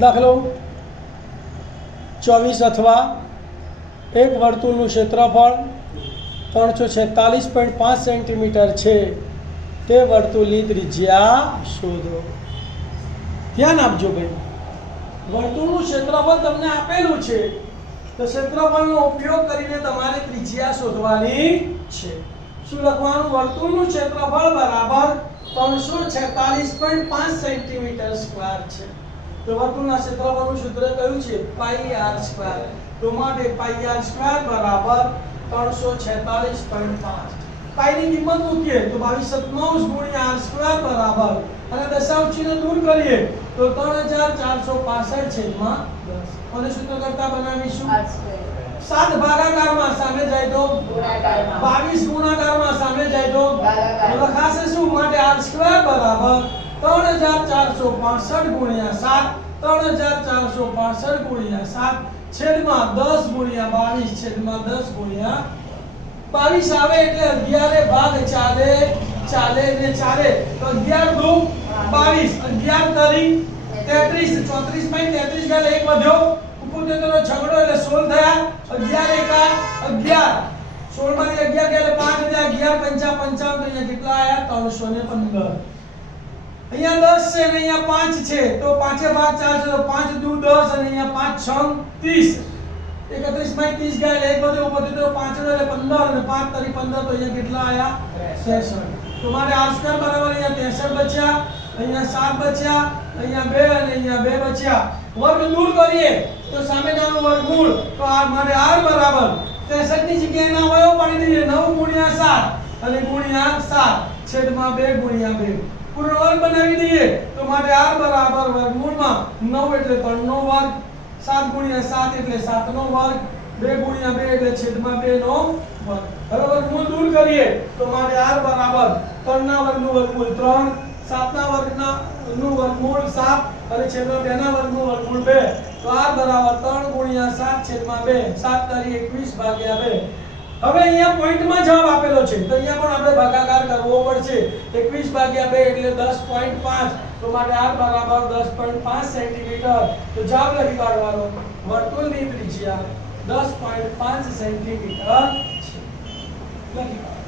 દાખલો 24 અથવા એક વર્તુળનું ક્ષેત્રફળ 346.5 સેન્ટીમીટર છે તે વર્તુળની ત્રિજ્યા શોધો। ધ્યાન આપજો ભાઈ, વર્તુળનું ક્ષેત્રફળ તમને આપેલું છે તો ક્ષેત્રફળનો ઉપયોગ કરીને તમારે ત્રિજ્યા શોધવાની છે। શું લખવાનું? વર્તુળનું ક્ષેત્રફળ બરાબર 346.5 સેન્ટીમીટર સ્ક્વેર છે। તો વર્તુળના ક્ષેત્રફળનું સૂત્ર કયું છે? પાઈ આર સ્ક્વેર। તો માટે પાઈ આર સ્ક્વેર બરાબર 346.5। પાઈ ની કિંમત મૂકીએ તો 22/97 ગુણ્યા આર સ્ક્વેર બરાબર, અને દશાંશ ચિહ્ન દૂર કરીએ તો 3465 છેદમાં 10। અને સૂત્ર કરતા બનાવીશું 7 ભાગાકારમાં સામે જાય તો ગુણાકારમાં, 22 ગુણાકારમાં સામે જાય તો લખાશે શું? માટે આર સ્ક્વેર બરાબર 3465 ગુણ્યા 7, 3465 ગુણ્યા 7 છેદમાં 10 ગુણ્યા 22 છેદમાં 10 ગુણ્યા 22 આવે એટલે 11 ભાગ ચાલે ને ચાલે તો 11 દુ 22, 11 તરી 33, 34 માં 33 ગયેલ એક વધ્યો, ઉપર તેનો છગડો એટલે 16 થયા, 11 એકા 11, 16 માંથી 11 ગયેલ 5 થયા, 11 પંચા 55 તો અહીંયા કેટલા આયા? 315। અહીંયા 10 છે અને અહીંયા 5 છે તો 5 ભાગ 4 છે તો 5 દુ 10 અને અહીંયા 5 6 30, 31 માં 30 ગયેલ એક વધ્યો, ઉપર તેનો 5 એટલે 15 અને 5 તરી 15 તો અહીંયા કેટલા આયા? 66। તો મારે આર સ્ક્વેર બરાબર અહીંયા 63 બચ્યા, અહીંયા 7 બચ્યા, અહીંયા 2 અને અહીંયા 2 બચ્યા। વર્ગ દૂર કરીએ તો સામે જવાનું વર્ગમૂળ, તો આ મારે r બરાબર 63 ની જગ્યાએ ના અવયવ પાડી દઈએ 9 ગુણ્યા 7 અને ગુણ્યા 7 છેદમાં 2 ગુણ્યા 2 પૂર્ણ વર્ગ બનાવી દઈએ તો મારે r બરાબર વર્ગમૂળમાં 9 એટલે 3 નો વર્ગ, 7 ગુણ્યા 7 એટલે 7 નો વર્ગ, 2 ગુણ્યા 2 એટલે છેદમાં 2 નો વર્ગ। હવે વર્ગમૂળ દૂર કરીએ તો મારે r બરાબર 3 ના વર્ગનું વર્ગમૂળ 3, 7 ના વર્ગનું વર્ગમૂળ 7 અને છેદમાં 2 ના વર્ગનું વર્ગમૂળ 2, તો r બરાબર 3 ગુણ્યા 7 છેદમાં 2, 7 તારી 21 ભાગ્યા 2। હવે અહીંયા પોઈન્ટમાં જવાબ આપેલો છે તો અહીંયા પણ આપણે ભાગાકાર કરવો પડશે, 21 ભાગ્યા 2 એટલે 10.5, તો માટે r બરાબર 10.5 સેન્ટીમીટર। તો જવાબ લખી કાઢવાનો, વર્તુળની ત્રિજ્યા 10.5 સેન્ટીમીટર છે। લખી કાઢો।